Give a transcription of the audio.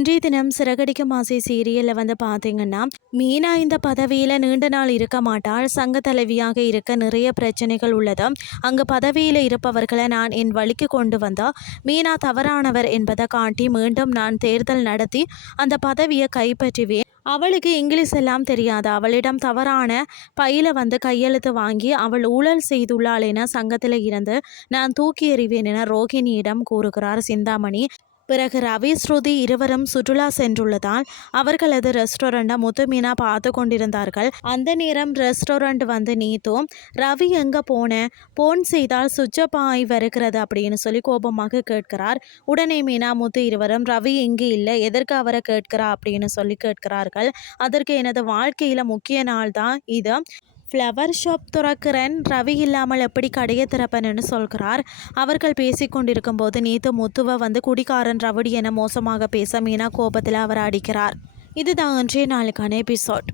இன்றைய தினம் சிறகடிக்கும் ஆசை சீரியலில் பார்த்தீங்கன்னா மீனா இந்த பதவியில் நீண்ட நாள் இருக்க மாட்டாள். சங்க தலைவியாக இருக்க நிறைய பிரச்சனைகள் உள்ளது. அங்கே பதவியில் இருப்பவர்களை நான் என் வழிக்கு கொண்டு வந்தால் மீனா தவறானவர் என்பதை காட்டி மீண்டும் நான் தேர்தல் நடத்தி அந்த பதவியை கைப்பற்றுவேன். அவளுக்கு இங்கிலீஷ் எல்லாம் தெரியாது. அவளிடம் தவறான பையில கையெழுத்து வாங்கி அவள் ஊழல் செய்துள்ளாள் என சங்கத்தில் இருந்து நான் தூக்கி எறிவேன் என ரோகிணியிடம் கூறுகிறார் சிந்தாமணி. பிறகு ரவி ஸ்ருதி இருவரும் சுற்றுலா சென்றுள்ளதால் அவர்களது ரெஸ்டாரண்ட்டை முத்துமீனா பார்த்து கொண்டிருந்தார்கள். அந்த நேரம் ரெஸ்டாரண்ட் நீத்தும் ரவி எங்கே போன் செய்தால் சுவிட்சப் ஆகி வருகிறது அப்படின்னு சொல்லி கோபமாக கேட்கிறார். உடனே மீனா முத்து இருவரும் ரவி இங்கு இல்லை, எதற்கு அவரை கேட்கிறா அப்படின்னு சொல்லி கேட்கிறார்கள். அதற்கு எனது வாழ்க்கையில் முக்கிய நாள் தான் இது, ஃப்ளவர் ஷாப் துறக்கிறேன், ரவி இல்லாமல் எப்படி கடையை திறப்பேன்னு சொல்கிறார். அவர்கள் பேசிக்கொண்டிருக்கும் போது நீத்து முத்துவை குடிகாரன் ரவுடி என மோசமாக பேச மீனா கோபத்தில் அவர் அடிக்கிறார். இதுதான் இன்றைய நாளுக்கான எபிசோட்.